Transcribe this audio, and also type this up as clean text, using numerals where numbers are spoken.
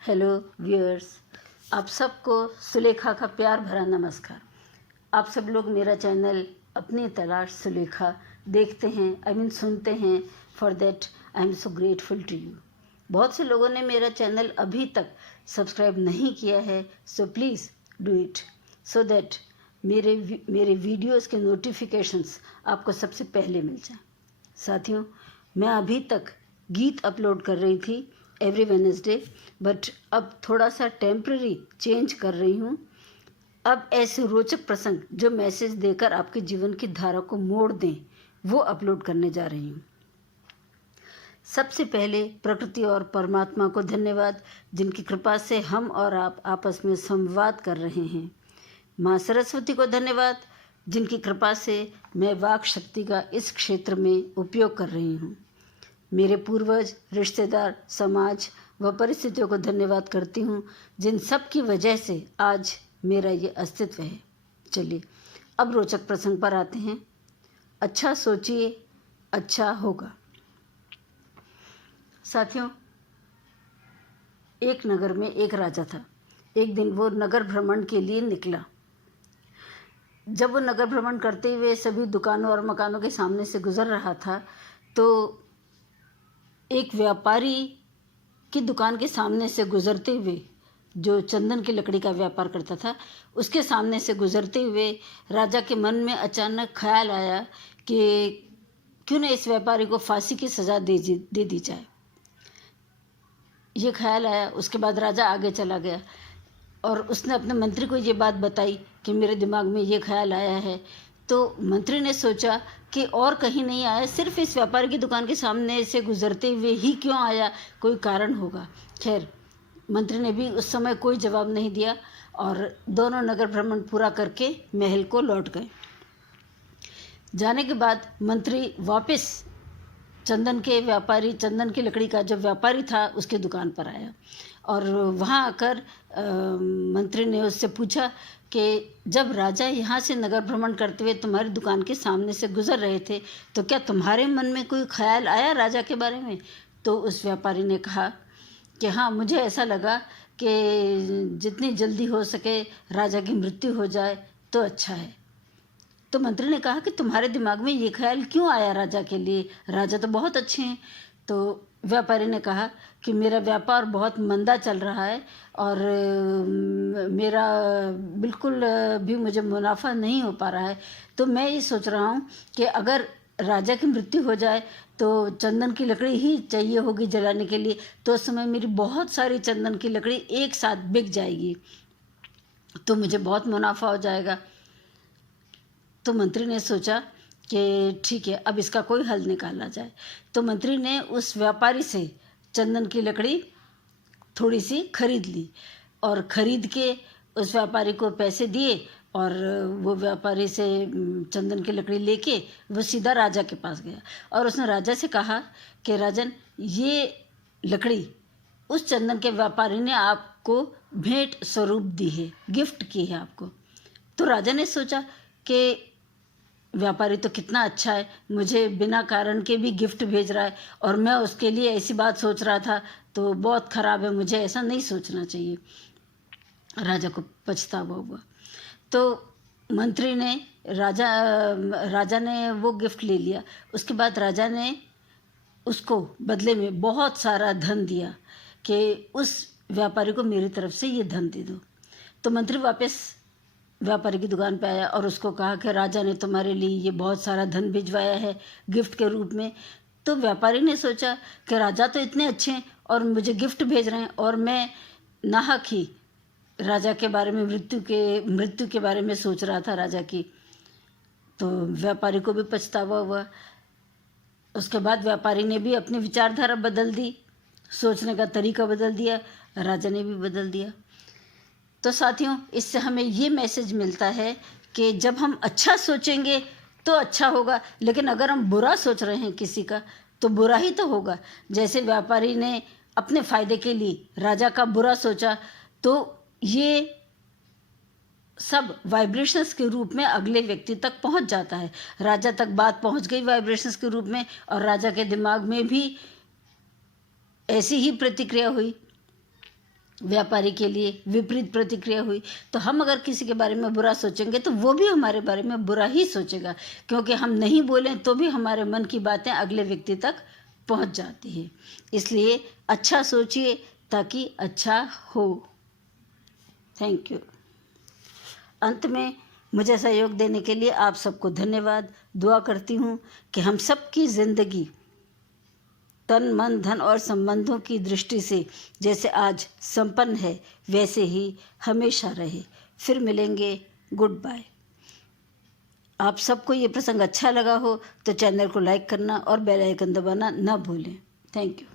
Hello viewers, आप सबको सुलेखा का प्यार भरा नमस्कार। आप सब लोग मेरा चैनल अपनी तलाश सुलेखा देखते हैं, सुनते हैं। For that I am so grateful to you. बहुत से लोगों ने मेरा चैनल अभी तक सब्सक्राइब नहीं किया है, so please do it so that मेरे वीडियोस के नोटिफिकेशंस आपको सबसे पहले मिल जाएं। साथियों, मैं अभी तक गीत अपलोड कर रही थी एवरी वेडनेसडे, बट अब थोड़ा सा टेम्पररी चेंज कर रही हूँ। अब ऐसे रोचक प्रसंग जो मैसेज देकर आपके जीवन की धारा को मोड़ दें, वो अपलोड करने जा रही हूँ। सबसे पहले प्रकृति और परमात्मा को धन्यवाद, जिनकी कृपा से हम और आप आपस में संवाद कर रहे हैं। माँ सरस्वती को धन्यवाद, जिनकी कृपा से मैं वाक शक्ति का इस क्षेत्र में उपयोग कर रही हूँ। मेरे पूर्वज, रिश्तेदार, समाज व परिस्थितियों को धन्यवाद करती हूँ, जिन सब की वजह से आज मेरा ये अस्तित्व है। चलिए अब रोचक प्रसंग पर आते हैं। अच्छा सोचिए, अच्छा होगा। साथियों, एक नगर में एक राजा था। एक दिन वो नगर भ्रमण के लिए निकला। जब वो नगर भ्रमण करते हुए सभी दुकानों और मकानों के सामने से गुजर रहा था, तो एक व्यापारी की दुकान के सामने से गुजरते हुए, जो चंदन की लकड़ी का व्यापार करता था, उसके सामने से गुजरते हुए राजा के मन में अचानक ख्याल आया कि क्यों न इस व्यापारी को फांसी की सज़ा दे दी जाए। ये ख्याल आया। उसके बाद राजा आगे चला गया और उसने अपने मंत्री को ये बात बताई कि मेरे दिमाग में ये ख्याल आया है। तो मंत्री ने सोचा कि और कहीं नहीं आया, सिर्फ इस व्यापारी की दुकान के सामने से गुजरते हुए ही क्यों आया, कोई कारण होगा। खैर, मंत्री ने भी उस समय कोई जवाब नहीं दिया और दोनों नगर भ्रमण पूरा करके महल को लौट गए। जाने के बाद मंत्री वापस चंदन की लकड़ी का जो व्यापारी था, उसके दुकान पर आया और वहाँ आकर मंत्री ने उससे पूछा कि जब राजा यहाँ से नगर भ्रमण करते हुए तुम्हारी दुकान के सामने से गुजर रहे थे, तो क्या तुम्हारे मन में कोई ख्याल आया राजा के बारे में? तो उस व्यापारी ने कहा कि हाँ, मुझे ऐसा लगा कि जितनी जल्दी हो सके राजा की मृत्यु हो जाए तो अच्छा है। तो मंत्री ने कहा कि तुम्हारे दिमाग में ये ख्याल क्यों आया राजा के लिए? राजा तो बहुत अच्छे हैं। तो व्यापारी ने कहा कि मेरा व्यापार बहुत मंदा चल रहा है और मेरा बिल्कुल भी मुझे मुनाफा नहीं हो पा रहा है। तो मैं ये सोच रहा हूँ कि अगर राजा की मृत्यु हो जाए तो चंदन की लकड़ी ही चाहिए होगी जलाने के लिए, तो उस समय मेरी बहुत सारी चंदन की लकड़ी एक साथ बिक जाएगी, तो मुझे बहुत मुनाफा हो जाएगा। तो मंत्री ने सोचा कि ठीक है, अब इसका कोई हल निकाला जाए। तो मंत्री ने उस व्यापारी से चंदन की लकड़ी थोड़ी सी खरीद ली और ख़रीद के उस व्यापारी को पैसे दिए और वो व्यापारी से चंदन की लकड़ी लेके वो सीधा राजा के पास गया और उसने राजा से कहा कि राजन, ये लकड़ी उस चंदन के व्यापारी ने आपको भेंट स्वरूप दी है, गिफ्ट की है आपको। तो राजा ने सोचा कि व्यापारी तो कितना अच्छा है, मुझे बिना कारण के भी गिफ्ट भेज रहा है और मैं उसके लिए ऐसी बात सोच रहा था तो बहुत ख़राब है, मुझे ऐसा नहीं सोचना चाहिए। राजा को पछतावा हुआ। तो मंत्री ने राजा ने वो गिफ्ट ले लिया। उसके बाद राजा ने उसको बदले में बहुत सारा धन दिया कि उस व्यापारी को मेरी तरफ से ये धन दे दो। तो मंत्री वापस व्यापारी की दुकान पे आया और उसको कहा कि राजा ने तुम्हारे लिए ये बहुत सारा धन भिजवाया है गिफ्ट के रूप में। तो व्यापारी ने सोचा कि राजा तो इतने अच्छे हैं और मुझे गिफ्ट भेज रहे हैं और मैं नाहक ही राजा के बारे में मृत्यु के बारे में सोच रहा था राजा की। तो व्यापारी को भी पछतावा हुआ। उसके बाद व्यापारी ने भी अपनी विचारधारा बदल दी, सोचने का तरीका बदल दिया, राजा ने भी बदल दिया। तो साथियों, इससे हमें ये मैसेज मिलता है कि जब हम अच्छा सोचेंगे तो अच्छा होगा, लेकिन अगर हम बुरा सोच रहे हैं किसी का तो बुरा ही तो होगा। जैसे व्यापारी ने अपने फ़ायदे के लिए राजा का बुरा सोचा, तो ये सब वाइब्रेशंस के रूप में अगले व्यक्ति तक पहुंच जाता है। राजा तक बात पहुंच गई वाइब्रेशंस के रूप में और राजा के दिमाग में भी ऐसी ही प्रतिक्रिया हुई। व्यापारी के लिए विपरीत प्रतिक्रिया हुई, तो हम अगर किसी के बारे में बुरा सोचेंगे तो वो भी हमारे बारे में बुरा ही सोचेगा, क्योंकि हम नहीं बोलें तो भी हमारे मन की बातें अगले व्यक्ति तक पहुंच जाती है। इसलिए अच्छा सोचिए ताकि अच्छा हो। Thank you. अंत में मुझे सहयोग देने के लिए आप सबको धन्यवाद। दुआ करती हूँ कि हम सबकी ज़िंदगी तन मन धन और संबंधों की दृष्टि से जैसे आज संपन्न है वैसे ही हमेशा रहे। फिर मिलेंगे। Goodbye. आप सबको ये प्रसंग अच्छा लगा हो तो चैनल को लाइक करना और बेल आइकन दबाना ना भूलें। Thank you.